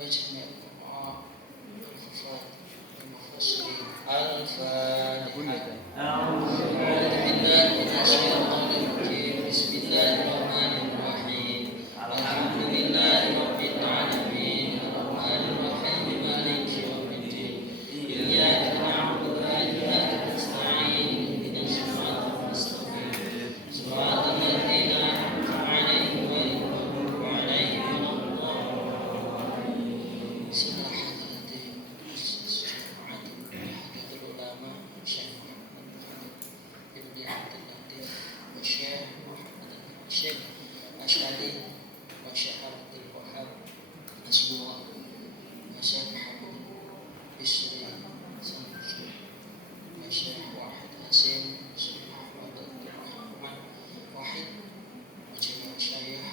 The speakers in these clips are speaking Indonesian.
وجميع القراء والحفاظ والمفسرين. الفاتحة. أعوذ بالله من الشيطان الرجيم. بسم الله الرحمن الرحيم. الحمد لله رب العالمين الرحمن الرحيم مالك يوم الدين إياك نعبد وإياك نستعين اهدنا الصراط المستقيم صراط الذين أنعمت عليهم غير المغضوب عليهم ولا الضالين. Bismillah hadirin hadirin ulama Syekh Muhammad Ibn Abdul Latif wa Syekh Muhammad Syekh Asy'ari wa Syekh Abdul Wahhab Nasrullah wa Syekh Muhammad Bisri Samsul wa Syekh Wahid Hasim Syekh Muhammad Abdul Rahman Wahid wa Jami'ah Syekh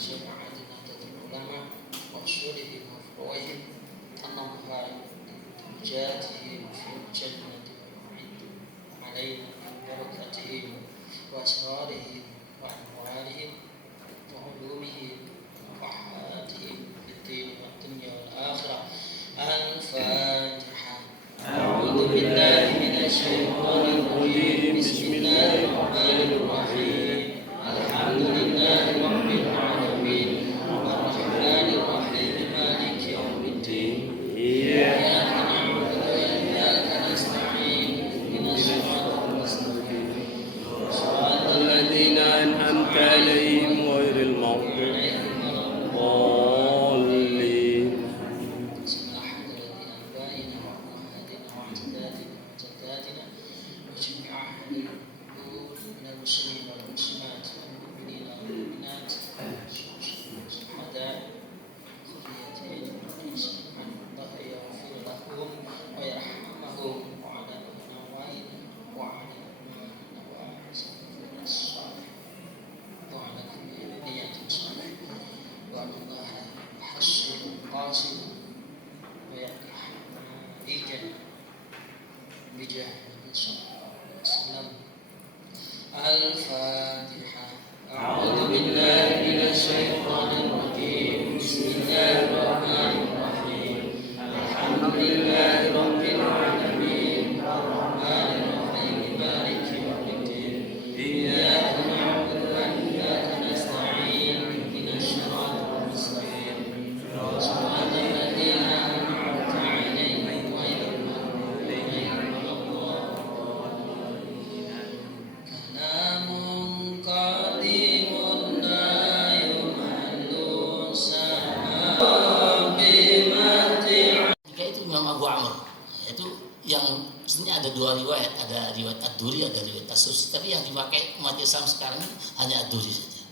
Syekh Adinatul Ulama wa Usulihim wa Furu'ihim An-Nahai Jatihim Fil Jannati wa Mu'iddu Alayna Barakatihim wa Asrarihim wa Anwarihim wa Ulumihim wa Ahadihim Fid-Din wa Dunya wal Akhirah. Al-Fatiha. A'udhu billahi minasyaitonir rajim. Bismillahirrahmanirrahim. Alhamdulillahi rabbil alamin. Ar-Rahmanir Rahim. Maliki yaumiddin. Iyyaka na'budu wa iyyaka nasta'in. Ihdinas siratal mustaqim. Shiratal ladzina an'amta 'alaihim ghairil maghdubi 'alaihim waladdallin. Bismillah hadrati abaina wa ummahatina wa ajdaadina wa jaddatina wa jami'i ahli minal muslimin wal muslimat wal mu'minina wal mu'minat syuhada khurriyatin Allah yaghfir lahum wa yarhamhum wa 'ala nawain wa 'ala nawa'is salih wa 'ala niyatin salih wa Allah hasil qasim wa yaqih ijan bijah sallallahu Al-Fatiha. A'udzu billahi minasy syaithanir rajim. Bismillahirrahmanirrahim. Alhamdulillahi rabbil alamin. Ar-Rahmanir Rahim. Maliki yaumiddin. Iyyaka na'budu wa iyyaka nasta'in. Ihdinas siratal mustaqim. Shiratal ladzina an'amta 'alaihim ghairil maghdubi 'alaihim waladdallin. Kalamun qadimun la yumallu sama bimati. Jika itu Imam Abu Amr, yaitu yang sebenarnya ada dua riwayat, ada riwayat Ad-Duri, ada riwayat As-Susi, tapi yang dipakai umat Islam sekarang ini hanya Ad-Duri saja.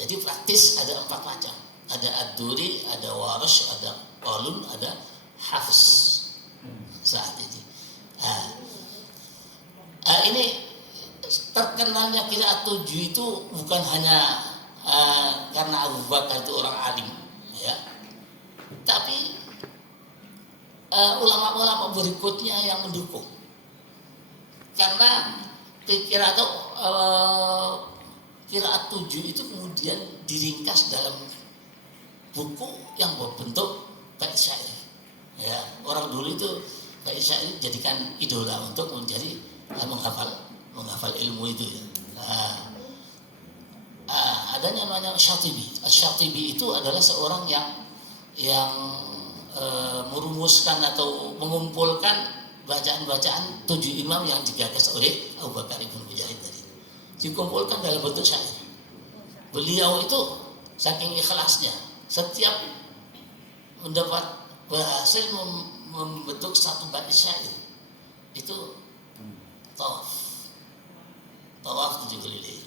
Jadi praktis ada 4 macam, ada Ad-Duri, ada Warash, ada Qalun, ada Hafs saat ini. Ini terkenalnya qiraat 7 itu bukan hanya karena Abu Bakar itu orang alim, ya, tapi ulama-ulama berikutnya yang mendukung. Karena qiraat 7 itu kemudian diringkas dalam buku yang berbentuk bait syair. Ya, orang dulu itu bait syair dijadikan idola untuk menjadi menghafal ilmu itu, ya. Adanya namanya Syatibi. Syatibi itu adalah seorang yang merumuskan atau mengumpulkan bacaan-bacaan 7 imam yang digagas oleh Abu Bakar Ibn Mujahid tadi. Dikumpulkan dalam bentuk syair. Beliau itu saking ikhlasnya, setiap mendapat berhasil membentuk satu bait syair itu tawaf 7 keliling.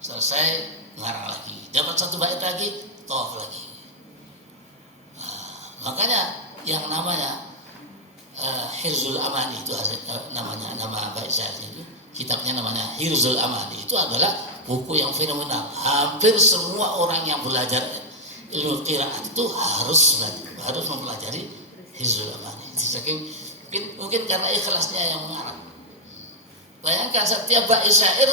Selesai ngarang lagi, dapat satu bait lagi, tawaf lagi. Makanya yang namanya Hirzul Amani itu namanya, nama bait syairnya itu, kitabnya namanya Hirzul Amani. Itu adalah buku yang fenomenal. Hampir semua orang yang belajar ilmu qiraat itu harus mempelajari Hirzul Amani. Mungkin karena ikhlasnya yang mengarang. Bayangkan setiap bait syair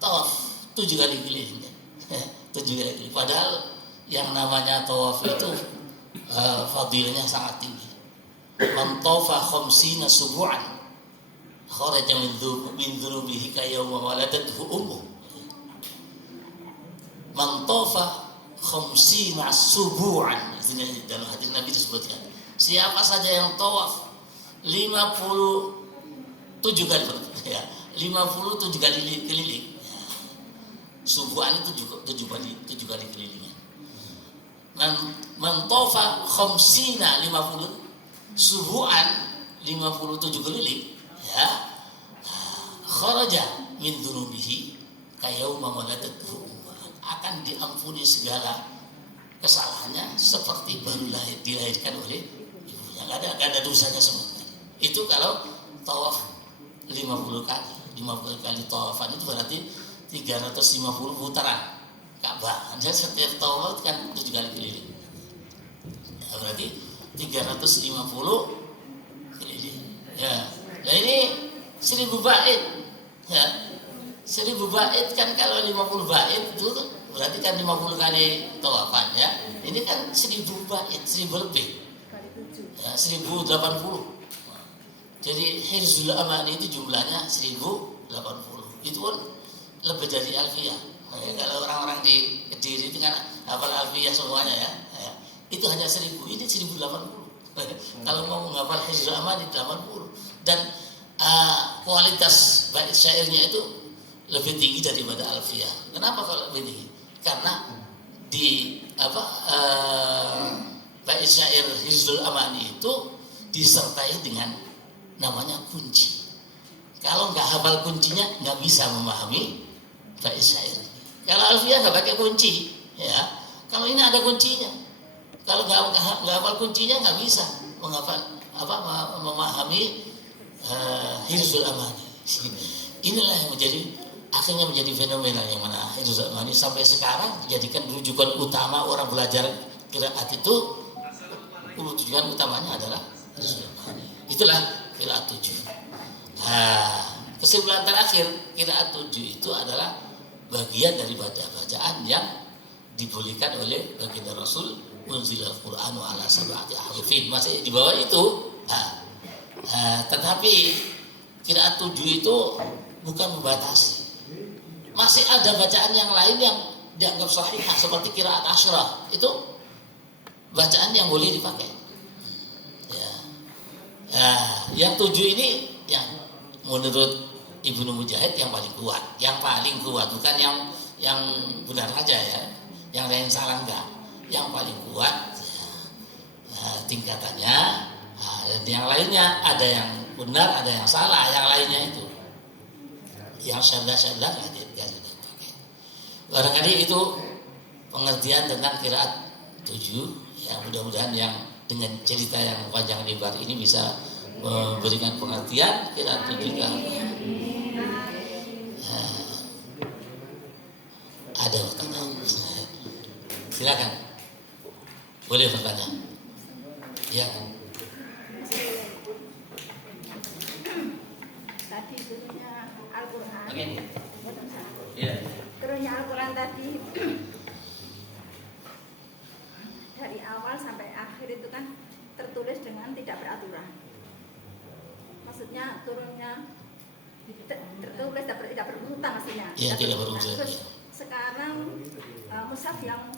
tawaf 7 kali keliling. 7 kali keliling. Padahal yang namanya tawaf itu fadilahnya sangat tinggi. Man tawafa khamsina subu'an kharaja min dhunubihi ka yawma waladathu ummuh. Man tawafa khamsina subu'an, ini dalam hadis Nabi disebutkan. Siapa saja yang tawaf 57 kali ya, 57 kali keliling. Ya. Subuhan itu 7 kali kelilingnya. Man tawafa khamsina 50 subuhan 57 keliling ya. Kharaja min dzunubihi kayauma waladathu akan diampuni segala kesalahannya seperti baru dilahirkan oleh ibunya. Gak ada dosanya sama sekali. Itu kalau tawaf 50 kali tawafan itu berarti 350 putaran Ka'bah. Jadi setiap tawaf kan 7 kali keliling. Ya, berarti 350 keliling. Ya. Nah ini 1000 bait. Ya. 1000 bait kan kalau 50 bait itu berarti kan 50 kali tawafan ya. Ini kan 1000 bait, 1000 lebih. Ya, 1080. Jadi Hirzul Amani itu jumlahnya 1080. Itu pun lebih dari alfiyah. Kalau orang-orang di Kediri itu kan hafal alfiyah semuanya ya. Itu hanya 1000, ini 1080. Kalau mau menghafal Hirzul Amani 80. Dan kualitas bait syairnya itu lebih tinggi daripada alfiyah. Kenapa kalau lebih tinggi? Karena di bait syair Hirzul Amani itu disertai dengan namanya kunci. Kalau nggak hafal kuncinya nggak bisa memahami bait syair. Kalau alfiyah nggak pakai kunci, ya. Kalau ini ada kuncinya. Kalau nggak hafal kuncinya nggak bisa memahami Hirzul Amani. Inilah yang akhirnya menjadi fenomena yang mana Hirzul Amani sampai sekarang dijadikan rujukan utama orang belajar qiraat itu. Rujukan utamanya adalah Hirzul Amani. Itulah qiraat 7. Kesimpulan terakhir, qiraat 7 itu adalah bagian dari bacaan yang dibolehkan oleh baginda Rasul, unzilal Qur'anu ala sab'ati ahrufin, masih di bawah itu. Tetapi qiraat 7 itu bukan membatasi. Masih ada bacaan yang lain yang dianggap sahihah seperti qiraat asyrah. Itu bacaan yang boleh dipakai. Yang 7 ini yang menurut Ibnu Mujahid yang paling kuat, bukan yang benar saja ya, yang lain salah enggak, yang paling kuat tingkatannya. Dan yang lainnya ada yang benar, ada yang salah, yang lainnya itu yang syaddah nggak dipakai. Barangkali itu pengertian tentang qiraat 7. Ya mudah-mudahan yang dengan cerita yang panjang lebar ini bisa memberikan pengertian qiraat 7 ke ada pertanyaan? Silakan, boleh bertanya. Ya. Tadi turunnya Al-Quran. Oke. Ya. Turunnya Al-Quran tadi dari awal sampai akhir itu kan tertulis dengan tidak beraturan. Maksudnya turunnya tertulis tidak berurutan maksudnya. Iya, tidak berurutan. Terus sekarang mushaf yang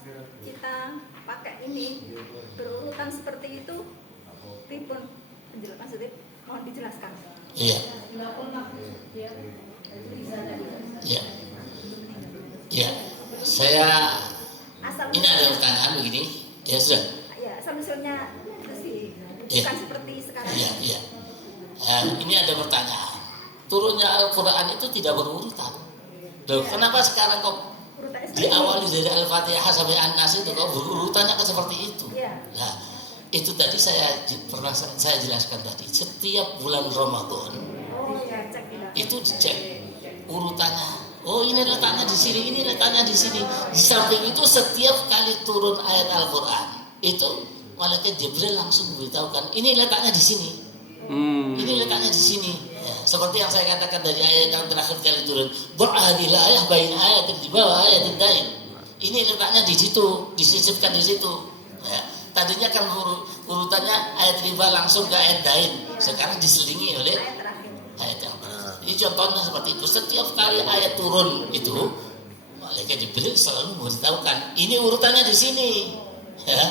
kita pakai ini berurutan seperti itu, pripun maksudnya mohon dijelaskan. Iya. Iya. Iya. Saya ini ada pertanyaan begini. Ya sudah. Ya, asal-usulnya bukan seperti sekarang. Iya. Ini ada pertanyaan. Turunnya Al-Quran itu tidak berurutan. Loh, kenapa sekarang kok diawali dari Al-Fatihah sampai An-Nas itu kok berurutannya seperti itu? Nah, itu tadi pernah saya jelaskan tadi. Setiap bulan Ramadan itu dicek urutannya. Oh, ini letaknya di sini, ini letaknya di sini. Di samping itu setiap kali turun ayat Al-Quran itu malaikat Jibril langsung memberitahukan ini letaknya di sini. Ini letaknya di sini. Ya, seperti yang saya katakan dari ayat yang terakhir kali turun. Ber'adil ayah bain ayat di bawah ayat lain. Ini letaknya di situ, disisipkan di situ. Ya. Tadinya kan urutannya ayat riba langsung ke ayat dain. Sekarang diselingi oleh Ayat terakhir. ayat yang terakhir. Ini contohnya seperti itu. Setiap kali ayat turun itu, malaikat Jibril selalu memberitahukan. Ini urutannya di sini. Ya.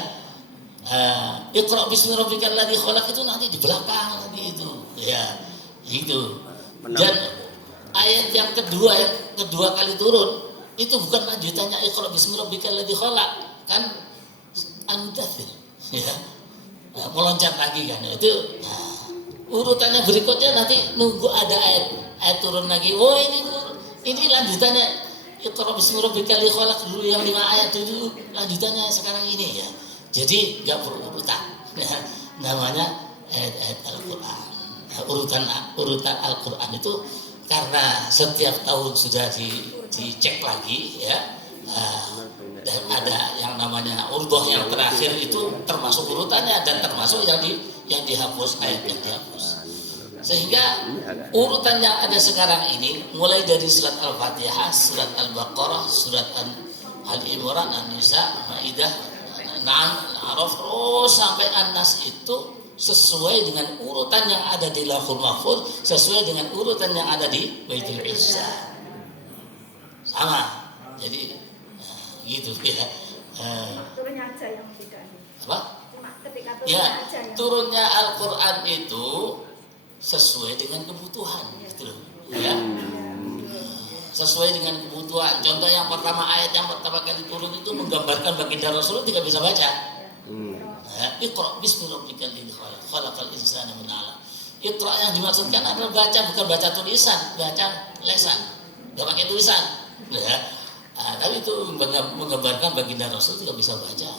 Iqra bismi rabbikal ladzi khalaq itu nanti di belakang nanti itu. Ya, itu. Dan ayat yang kedua kali turun itu bukan lanjutannya Iqra bismi rabbikal ladzi khalaq, kan Al-Mudaththir. Ya. Meloncat lagi kan. Itu urutannya berikutnya nanti nunggu ada ayat turun lagi. Oh ini lanjutannya Iqra bismi rabbikal ladzi khalaq dulu yang 5 ayat dulu lanjutannya sekarang ini ya. Jadi nggak berurutan, ya, namanya ayat-ayat Al-Quran. Urutan Al-Quran itu karena setiap tahun sudah dicek lagi, ya, dan ada yang namanya urdoh yang terakhir itu termasuk urutannya dan termasuk yang dihapus, ayat yang dihapus. Sehingga urutan yang ada sekarang ini mulai dari surat Al-Fatihah, surat Al-Baqarah, surat Al-Imran, An-Nisa, Maidah, Al-Araf terus sampai An-Nas itu sesuai dengan urutan yang ada di Lauhul Mahfuz, sesuai dengan urutan yang ada di Baitul Izzah. Sama. Jadi gitu ya. Turunnya aja yang beda. Apa? Cuma ketika turunnya Ya, aja yang turunnya Al-Qur'an itu sesuai dengan kebutuhan gitu loh. Ya. Sesuai dengan kebutuhan. Contoh yang pertama, ayat yang pertama kali turun itu menggambarkan baginda Rasul tidak bisa baca. Iqra bismi rabbikal ladzi khalaq, khalaqal insana min 'alaq. Iqra yang dimaksudkan adalah baca, bukan baca tulisan, baca lesan. Enggak pakai tulisan. Ya. Tapi itu menggambarkan baginda Rasul tidak bisa baca.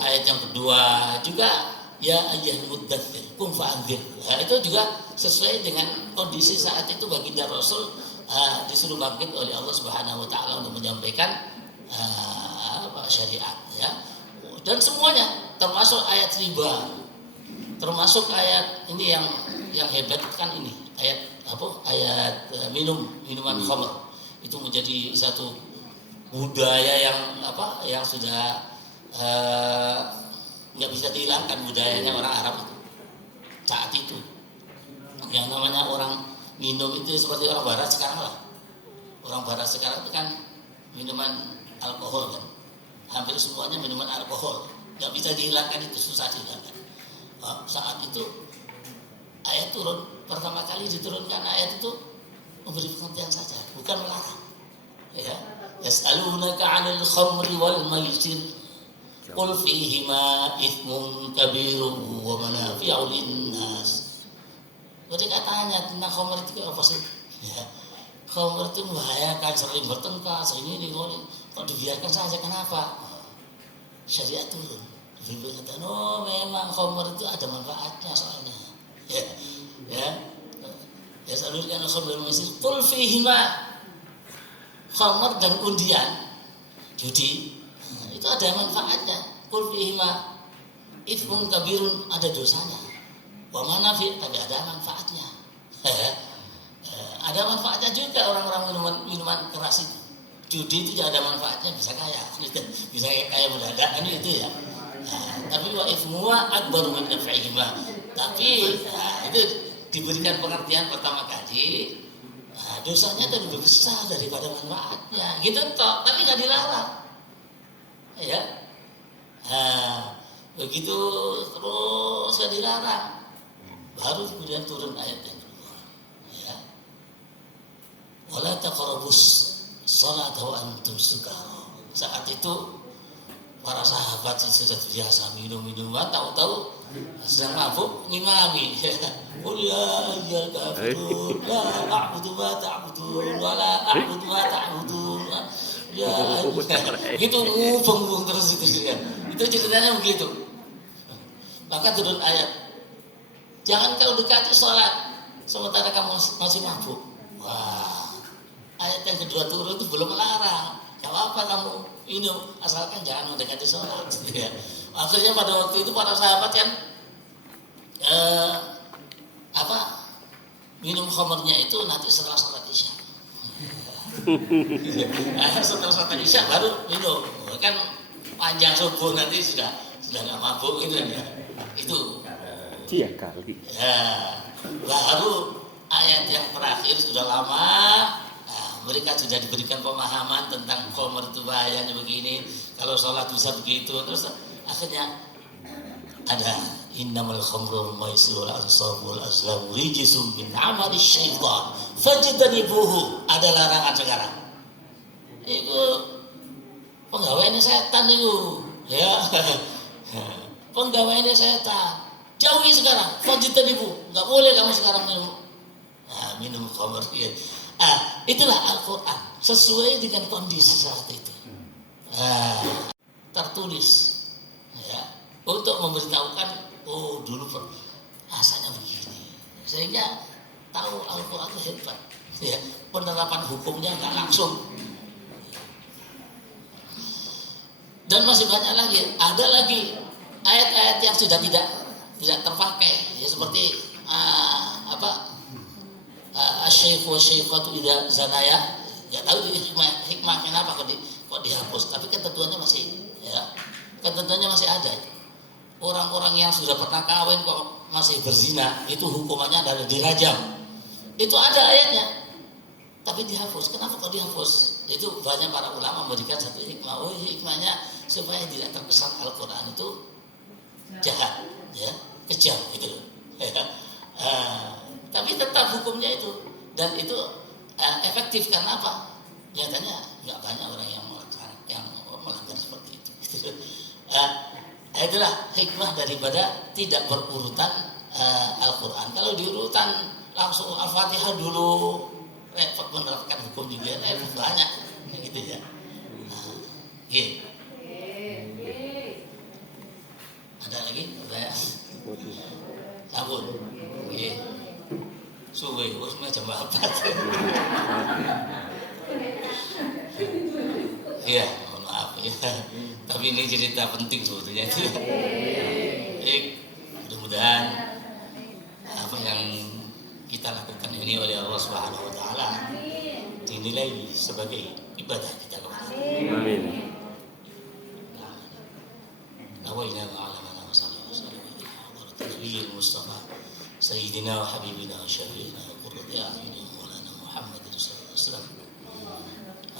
Ayat yang kedua juga ya ayyuhal muddatsir qum fa'anzir. Itu juga sesuai dengan kondisi saat itu baginda Rasul disuruh bangkit oleh Allah Subhanahu wa taala untuk menyampaikan syariat, ya. Dan semuanya termasuk ayat riba. Termasuk ayat ini yang hebat kan ini, ayat ayat minuman khamr. Itu menjadi satu budaya yang sudah nggak bisa dihilangkan, budayanya orang Arab itu saat itu. Yang namanya orang minum itu seperti orang Barat sekarang lah. Orang Barat sekarang itu kan minuman alkohol kan, hampir semuanya minuman alkohol, nggak bisa dihilangkan, itu susah dihilangkan. Saat itu ayat turun pertama kali diturunkan, ayat itu memberi pengertian saja, bukan melarang. Ya, yas'alunaka 'anil khamri wal maisir qul fihima ithmun kabirun wa manafi'u linnas. Mereka tanya tentang khamr itu apa sih? Ya, khamr itu membahayakan, sering bertengkar, sering ini, kok dibiarkan saja, kenapa? Syariat turun. Diberikan, oh memang khamr itu ada manfaatnya soalnya. Ya salurkan khamr wal maisir qul fihima. Khamr dan undian, judi, itu ada manfaatnya. Qul fihima ithmun kabirun, ada dosanya. Wa manafi', tapi ada manfaatnya. Ada manfaatnya juga orang-orang minuman keras itu. Judi itu tidak ada manfaatnya, bisa kaya, bisa kaya mendadak kan itu ya. Tapi wa ithmuha akbaru min naf'ihima. Tapi itu diberikan pengertian pertama kali. Dosanya itu lebih besar daripada manfaatnya, gitu toh, tapi nggak dilarang, ya. Begitu terus nggak dilarang, baru kemudian turun ayat yang kedua, ya. Wala taqrabus sholata wa antum sukara. Saat itu para sahabat sudah biasa minum-minuman, tahu-tahu sedang mabuk ngimami. Qul ya ayyuhal kafirun la a'budu ma ta'budun wa la a'budu ma ta'budun. Ya gitu ngubung terus itu kan. Itu ceritanya begitu. Maka turun ayat, jangan kau dekati sholat sementara kamu masih mabuk. Wah, ayat yang kedua turun itu belum melarang. Gak apa-apa kamu minum, asalkan jangan mendekati sholat. Akhirnya pada waktu itu para sahabat kan minum khamrnya itu nanti setelah sholat isya. Setelah isya baru minum. Kan panjang subuh nanti sudah nggak mabuk gitu ya. Itu. Iya kali. Ya, baru ayat yang terakhir sudah lama. Nah, mereka sudah diberikan pemahaman tentang khamr itu bahayanya begini. Kalau sholat bisa begitu. Terus akhirnya ada innamal khamru wal maisir wal ansab wal azlam rijsun min amali syaitan fajtanibuhu. Ada larangan sekarang. Itu penggaweannya setan itu. Ya. Penggaweannya setan. Jauhi sekarang, fajtanibu. Enggak boleh kamu sekarang minum. Nah, minum khamr. Ya. Itulah Al-Qur'an sesuai dengan kondisi saat itu. Tertulis ya, untuk memberitahukan dulu rasanya begini. Sehingga tahu Al-Qur'an itu hebat. Ya, penerapan hukumnya enggak langsung. Dan masih banyak lagi, ada lagi ayat-ayat yang sudah tidak terpakai, ya, seperti asy-syaikh wa syaikhatu idza zanaya. Ya tahu hikmah kenapa kok dihapus, tapi ketentuannya masih ada. Orang-orang yang sudah pernah kawin kok masih berzina, itu hukumannya adalah dirajam. Itu ada ayatnya, tapi dihapus. Kenapa kok dihapus? Itu banyak para ulama memberikan satu hikmah. Hikmahnya supaya tidak terkesan Al-Quran itu jahat, ya, kejam gitu loh. Tapi tetap hukumnya itu, dan itu efektif. Karena apa? Nyatanya nggak banyak orang yang melanggar seperti itu. Itulah hikmah daripada tidak berurutan Al-Quran. Kalau diurutan langsung Al-Fatihah dulu, repot menerapkan hukum juga, repot banyak, gitu ya. Gitu. Ada lagi? Sabun. Suwe, macam apa? Iya, mohon maaf ya. Tapi ini cerita penting sebetulnya. Mudah-mudahan apa yang kita lakukan ini oleh Allah Subhanahu wa taala dinilai sebagai ibadah kita kepada Allah. Amin. Nawaina ma'alana wa sallallahu alaihi wa sallam Mustafa Sayyidina wa Habibina wa Syafi'ina wa Qurrati a'yunina Maulana Muhammadin sallallahu alaihi wasallam.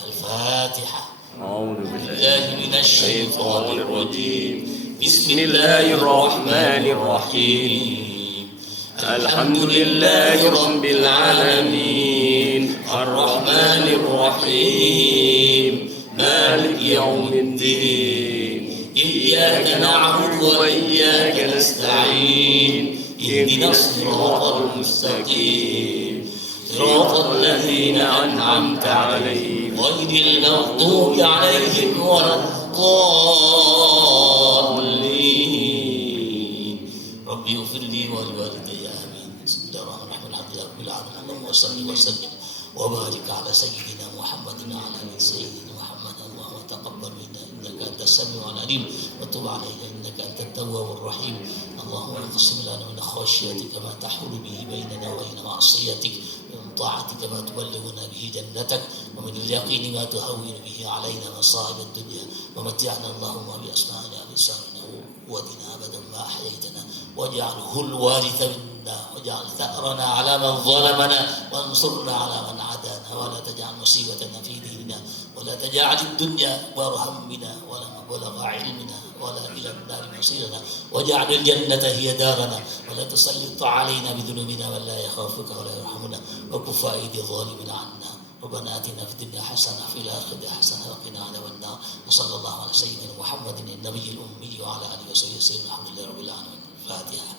Al-Fatihah. A'udzu billahi minasy syaithanir rajim. Bismillahirrahmanirrahim. Alhamdulillahi rabbil alamin. Ar-Rahmanir Rahim. Maliki yaumiddin. Iyyaka na'budu wa iyyaka nasta'in. اهدنا الصراط المستقيم صراط الذين أنعمت عليهم غير المغضوب عليهم ولا الضالين ربي اغفر لي ولوالدي آمين بسم الله الرحمن الرحيم الحمد لله رب العالمين اللهم صل وسلم وبارك على سيدنا محمد وعلى آل سيدنا محمد اللهم تقبل منا إنك أنت السميع العليم وتب علينا إنك أنت التواب الرحيم اللهم اقسم لنا من خشيتك ما تحول به بيننا وبين معصيتك ومن طاعتك ما تبلغنا به جنتك ومن اليقين ما تهون به علينا مصائب الدنيا ومتعنا اللهم بأسماعنا وأبصارنا وقوتنا أبدا ما أحييتنا واجعله الوارث منا واجعل ثأرنا على من ظلمنا وانصرنا على من عادانا ولا تجعل مصيبتنا في ديننا ولا تجعل الدنيا أكبر همنا ولا مبلغ علمنا ولا إلى النار مصيرنا واجعل الجنة هي دارنا ولا تسلط علينا بذنوبنا من لا يخافك ولا يرحمنا وكف أيدي الظالمين عنا ربنا آتنا في الدنيا حسنة وفي الآخرة حسنة وقنا عذاب النار وصلى الله على سيدنا محمد النبي الأمي وعلى آله وصحبه وسلم الحمد لله رب العالمين. الفاتحة.